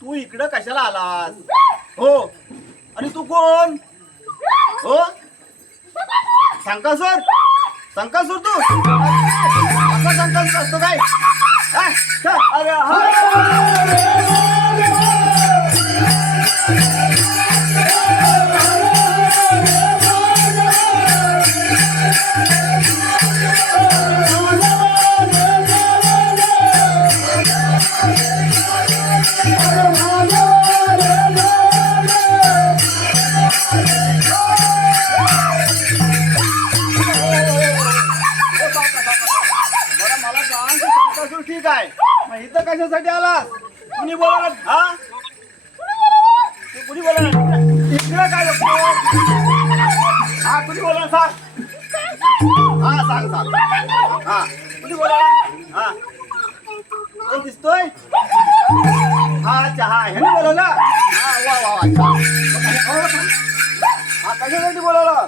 तू इकडं कशाला आलास? हो, आणि तू कोण? हो, संकासुर? संकासुर तू असा संकासुर असतो काय? अरे ठीक आहे, मग इथं कशासाठी आलास? कुणी बोलवलं? हा, कुणी बोलवलं? इकडे काय बघतो? हा, कुणी बोलवलं? सांग. हा, सांग सांग. हा, कुणी बोलवलं? हा, कोण दिसतोय? हा, चहा ह्याने बोलवलं? हा, वा वा वा. हा, कशासाठी बोलवलं?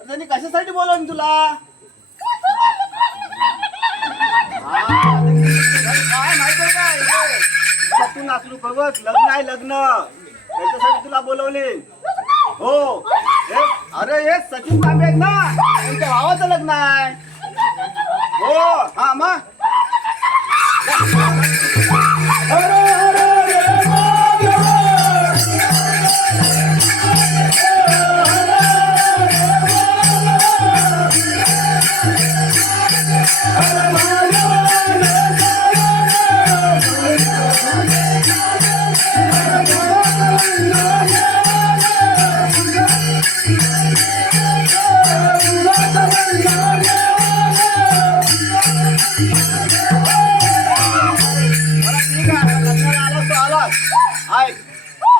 त्यांनी कशासाठी बोलवलं तुला? काय माहितीये काय? तू नाचलू बघ, लग्न आहे लग्न, त्याच्यासाठी तुला बोलवले. हो, अरे हे सचिन तांबे आहेत ना, त्यांच्या भावाचं लग्न आहे. हो, हा मग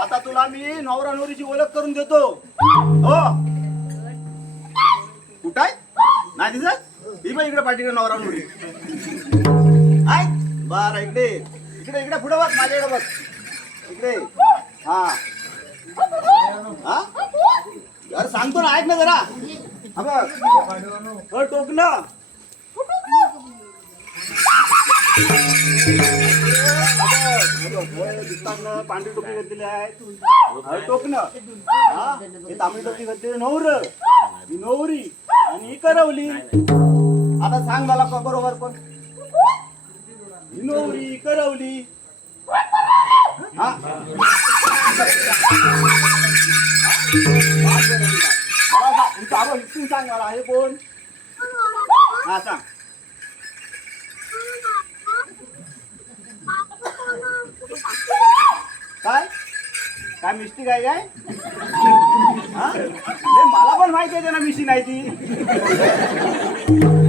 आता तुला मी नवरा नवरीची ओळख करून देतो. हो, कुठं आहे? नाही दिसत? ही पण इकडे पाठीकडे नवरा नवरी आहे. बरं, इकडे इकडे इकडे पुढे बघ, माझ्याकडे बघ, इकडे. हा हा, अरे सांगतो ना, ऐक ना जरा. हा बघ, टोकलं पांढरी टोपी घातलेली आहे, टोकणं. हा, हे तांबडी टोपी घातलेली नवर, ही नवरी आणि ही करवली. आता सांग मला बरोबर कोण? ही नवरी करवली. हा, सांग मला हे कोण? हा सांग. काय काय मिस्टेक आहे काय? हा मला पण माहिती आहे ना मिशी नाही ती.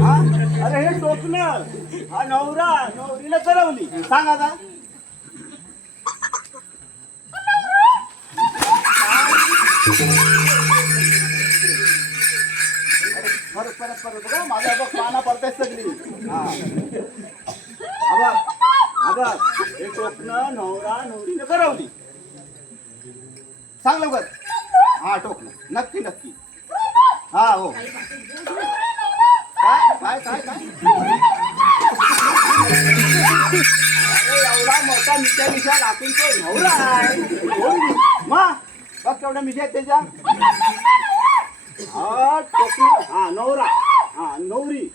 हा अरे हे टोकणं हा नवरा नवरीला करवली. सांग आता. परत परत परत बघा माझा बघ पाना पडताय सगळी. हा अबा हे टोकणं नवरा नवरीने करवली. सांग लवकर. हा टोकणं नक्की नक्की. हा हो काय काय काय काय अरे एवढा मोठा मिशा दाखवून तो नवरा आहे. मा बघ केवढ्या मिशा आहेत त्याच्या. हा टोकणं हा नवरा हा नवरी.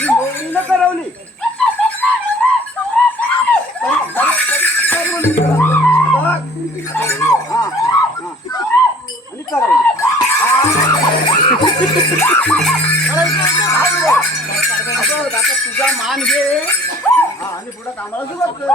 नवरीनं करवली. आणि करवली. आता तुझा मान घे हा आणि पुढे कामाला सुरुवात कर.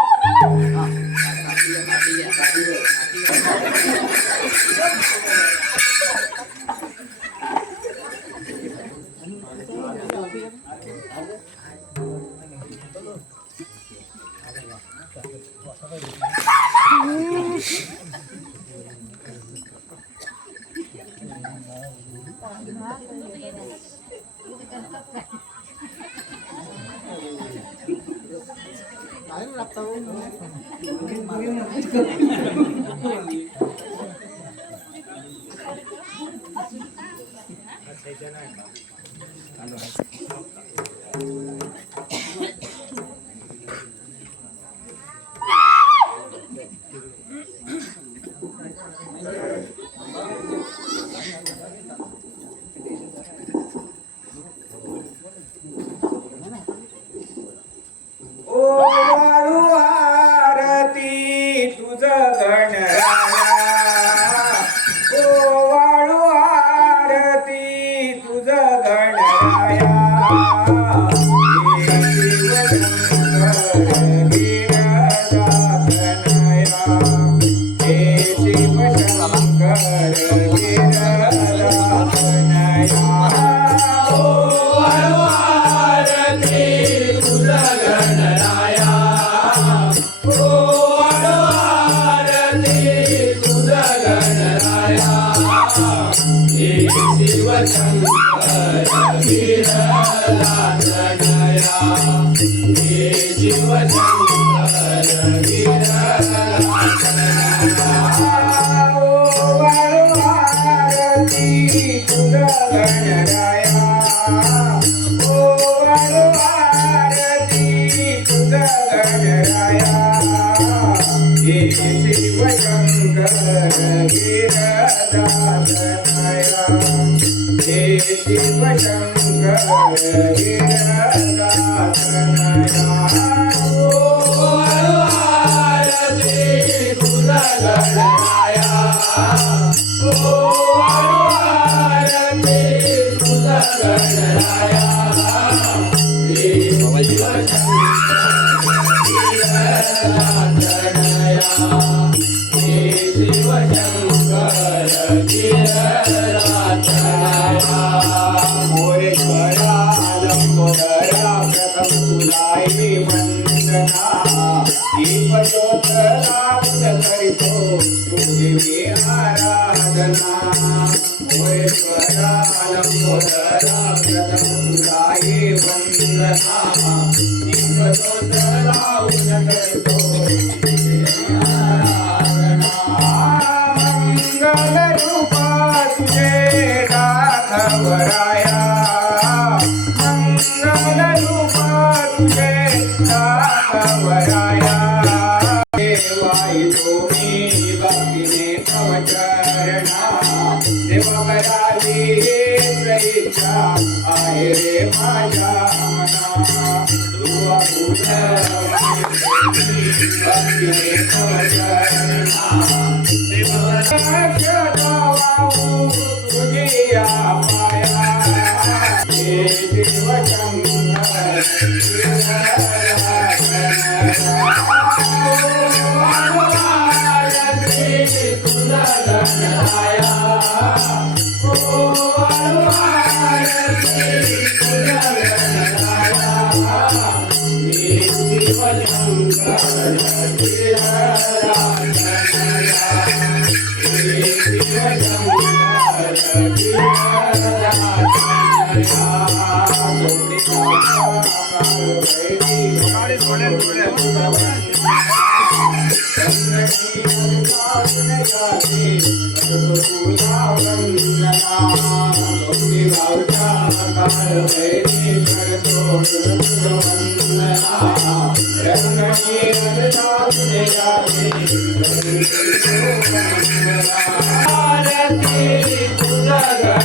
आहे रे माझ्या मना आरती तुझा